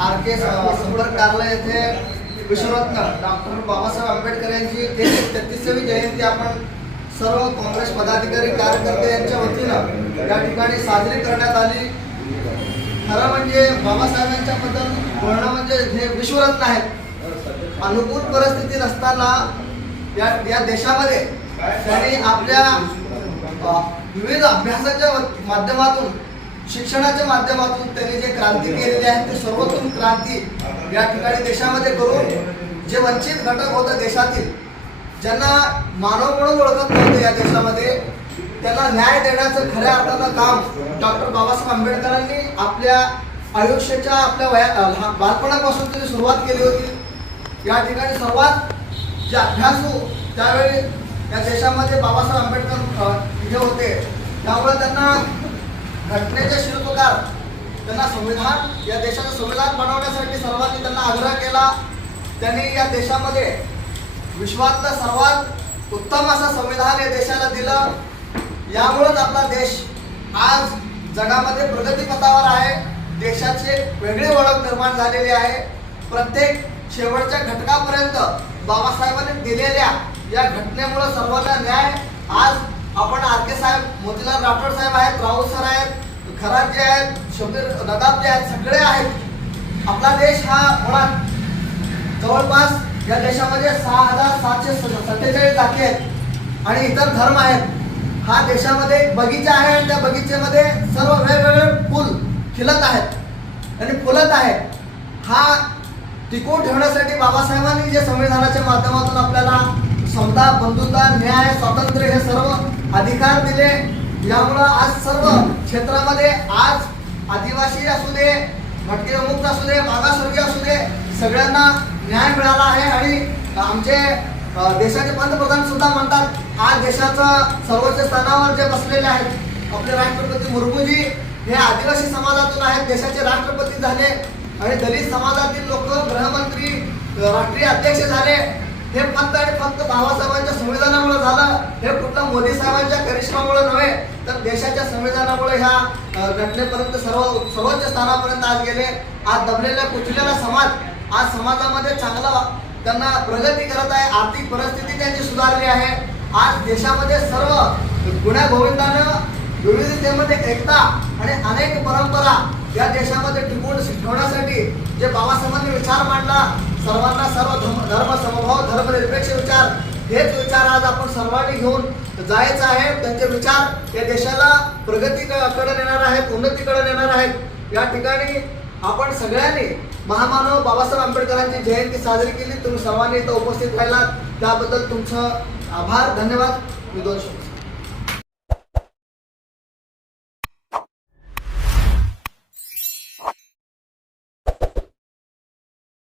RK संपर्क कार्यालय येथे विश्वरत्न डॉक्टर बाबासाहेब आंबेडकर यांची एकशे तेहतीसावी जयंती आपण सर्व काँग्रेस पदाधिकारी कार्यकर्ते यांच्या वतीनं या ठिकाणी साजरी करण्यात आली. खरं म्हणजे बाबासाहेबांच्या बद्दल बोलणं म्हणजे हे विश्वरत्न आहेत अनुकूल परिस्थिती नसताना या या देशामध्ये त्यांनी आपल्या विविध अभ्यासाच्या माध्यमातून शिक्षणाच्या माध्यमातून त्यांनी जे क्रांती केलेली आहे ते सर्वोत्तम क्रांती या ठिकाणी देशामध्ये करून जे वंचित घटक होते देशातील ज्यांना मानव म्हणून ओळखत नव्हते या देशामध्ये त्यांना न्याय देण्याचं खऱ्या अर्थानं काम डॉक्टर बाबासाहेब आंबेडकरांनी आपल्या आयुष्याच्या आपल्या वया बालपणापासून त्यांनी सुरुवात केली होती. या ठिकाणी सर्वात जे अभ्यासू त्यावेळी या देशामध्ये बाबासाहेब आंबेडकर हे होते. त्यामुळे त्यांना घटनेचे शिल्पकार त्यांना संविधान या देशाचं संविधान बनवण्यासाठी सर्वांनी त्यांना आग्रह केला. त्यांनी या देशामध्ये विश्वातलं सर्वात उत्तम असं संविधान या देशाला दिलं. यामुळेच आपला देश आज जगामध्ये प्रगतीपथावर आहे. देशाची एक वेगळी ओळख निर्माण झालेली आहे. प्रत्येक शेवटच्या घटकापर्यंत बाबासाहेबांनी दिलेल्या या घटनेमुळे सर्वांना न्याय आज आपण आर के साहेब मोतीलाल राठोड साहेब आहेत राऊत सर आहेत खरात जे आहेत शबीर नदाब जे आहेत सगळे आहेत. आपला देश हा होणार. जवळपास या देशामध्ये सहा हजार सातशे सत्तेचाळीस जाती आहेत आणि इतर धर्म आहेत. हा देशामध्ये बगीचा आहे आणि त्या बगीचेमध्ये सर्व वेगवेगळे फुल खिलत आहेत आणि फुलत आहेत. हा टिकवून ठेवण्यासाठी बाबासाहेबांनी जे संविधानाच्या माध्यमातून आपल्याला समता बंधुता न्याय स्वातंत्र्य हे सर्व अधिकार दिले. यामुळं आज सर्व क्षेत्रामध्ये आज आदिवासी असू दे भटके विमुक्त असू दे मागासवर्गीय असू दे सगळ्यांना न्याय मिळाला आहे आणि आमचे देशाचे पंतप्रधान सुद्धा म्हणतात आज देशाचं सर्वोच्च स्थानावर जे बसलेले आहेत आपले राष्ट्रपती मुर्मूजी हे आदिवासी समाजातून आहेत देशाचे राष्ट्रपती झाले आणि दलित समाजातील लोक गृहमंत्री राष्ट्रीय अध्यक्ष झाले. हे फक्त आणि फक्त बाबासाहेबांच्या संविधानामुळे झालं हे कुठलं मोदी साहेबांच्या करिश्मामुळे नव्हे तर देशाच्या संविधानामुळे ह्या घटनेपर्यंत सर्व सर्वोच्च स्थानापर्यंत आज गेले आज दबलेला कुचलेला समाज आज समाजामध्ये चांगला त्यांना प्रगती करत आहे आर्थिक परिस्थिती त्यांची सुधारली आहे. आज देशामध्ये सर्व गुण्या गोविंदानं विविधतेमध्ये एकता आणि अनेक परंपरा या देशामध्ये टिकवून ठेवण्यासाठी जे बाबासाहेबांनी विचार मांडला सर्वांना सर्व धर्म धर्म समभाव धर्मनिरपेक्ष विचार हेच विचार आज आपण सर्वांनी घेऊन जायचं आहे. त्यांचे विचार या देशाला प्रगतीकडे नेणार आहेत उन्नतीकडे नेणार आहेत. या ठिकाणी आपण सगळ्यांनी महामानव बाबासाहेब आंबेडकरांची जयंती साजरी केली. तुम्ही सर्वांनी इथं उपस्थित राहिलात. त्याबद्दल तुमचं आभार धन्यवाद. मी दोन शब्द